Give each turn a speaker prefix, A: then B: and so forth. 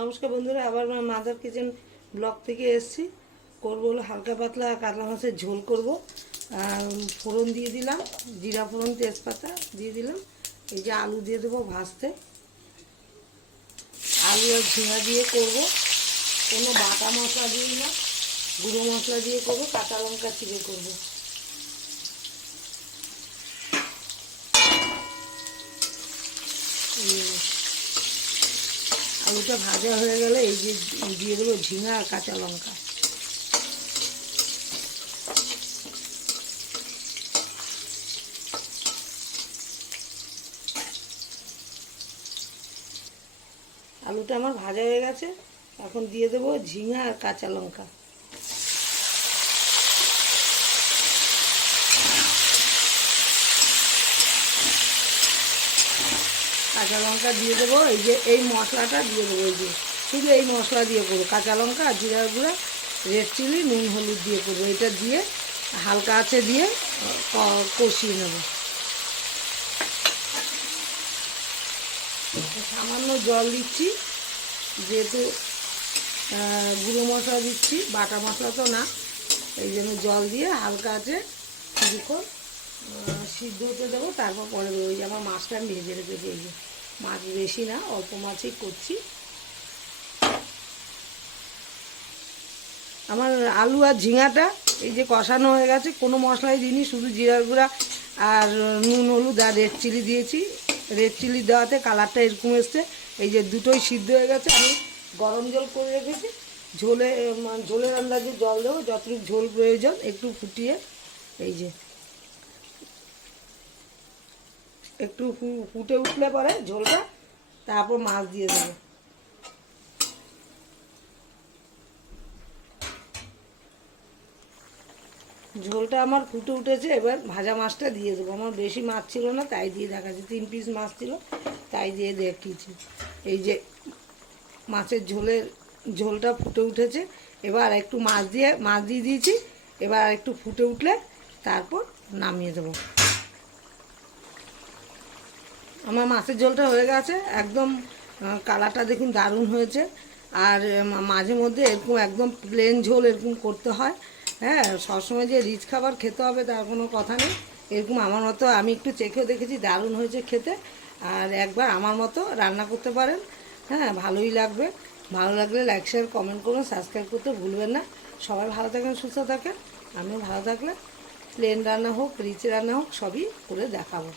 A: নমস্কার বন্ধুরা, আবার আমার মাদার কিচেন ব্লক থেকে এসেছি। করব হলো হালকা পাতলা কাতলা মাছের ঝোল করব। আর ফোড়ন দিয়ে দিলাম, জিরা ফোড়ন, তেজপাতা দিয়ে দিলাম। এই যে আলু দিয়ে দেবো ভাজতে। আলু আর ঝিঙা দিয়ে করব। কোনো বাটা মশলা দিয়ে না, গুঁড়ো মশলা দিয়ে করব, কাঁচা লঙ্কা চিড়ে করব। আলুটা ভাজা হয়ে গেলে এই যে দিয়ে দেবো ঝিঙা আর কাঁচা লঙ্কা। আলুটা আমার ভাজা হয়ে গেছে, এখন দিয়ে দেবো ঝিঙা আর কাঁচা লঙ্কা। কাঁচা লঙ্কা দিয়ে দেবো, এই যে এই মশলাটা দিয়ে দেবো, এই যে শুধু এই মশলা দিয়ে করব। কাঁচা লঙ্কা আর জিরা গুঁড়া রেড চিলি নুন, হলুদ দিয়ে করব। এটা দিয়ে হালকা আছে দিয়ে কষিয়ে নেব। সামান্য জল দিচ্ছি, যেহেতু গুঁড়ো মশলা দিচ্ছি, বাটা মশলা তো না, এই জন্য জল দিয়ে হালকা আছে কিছুক্ষণ সিদ্ধ হতে দেবো, তারপর পরে ওই যে আমার মাছটা আমি ভেজে রেখেছি এই যে মাছ বেশি না, অল্প মাছই করছি। আমার আলু আর ঝিঙাটা এই যে কষানো হয়ে গেছে। কোনো মশলাই দিইনি, শুধু জিরার গুঁড়া আর নুন, হলুদ আর রেড চিলি দিয়েছি। রেড চিলি দেওয়াতে কালারটা এরকম এসছে। এই যে দুটোই সিদ্ধ হয়ে গেছে, আমি গরম জল করে রেখেছি। ঝোলে ঝোলের আন্দাজে জল দেবো, যতটুকু ঝোল প্রয়োজন, একটু ফুটিয়ে, এই যে। একটু ফুটে উঠলে পরে ঝোলটা, তারপর মাছ দিয়ে দেবো। ঝোলটা আমার ফুটে উঠেছে, এবার ভাজা মাছটা দিয়ে দেবো। আমার বেশি মাছ ছিল না, তাই দিয়ে দেখাচ্ছি। তিন পিস মাছ ছিল, তাই দিয়ে দেখিয়েছি। এই যে মাছের ঝোলের, ঝোলটা ফুটে উঠেছে, এবার একটু মাছ দিয়ে মাছ দিয়ে দিয়েছি, এবার একটু ফুটে উঠলে তারপর নামিয়ে দেবো। আমার মাছের ঝোলটা হয়ে গেছে। একদম কালারটা দেখুন দারুণ হয়েছে। আর মাঝে মধ্যে এরকম একদম প্লেন ঝোল এরকম করতে হয়। হ্যাঁ সবসময় যে রিচ খাবার খেতে হবে তার কোনো কথা নেই। এরকম আমার মতো আমি একটু চেখেও দেখেছি দারুণ হয়েছে খেতে। আর একবার আমার মতো রান্না করতে পারেন। হ্যাঁ ভালোই লাগবে। ভালো লাগলে লাইক শেয়ার কমেন্ট করুন সাবস্ক্রাইব করতে ভুলবেন না। সবাই ভালো থাকেন, সুস্থ থাকেন। আমিও ভালো থাকলে প্লেন রান্না হোক রিচ রান্না হোক, সবই করে দেখাবো।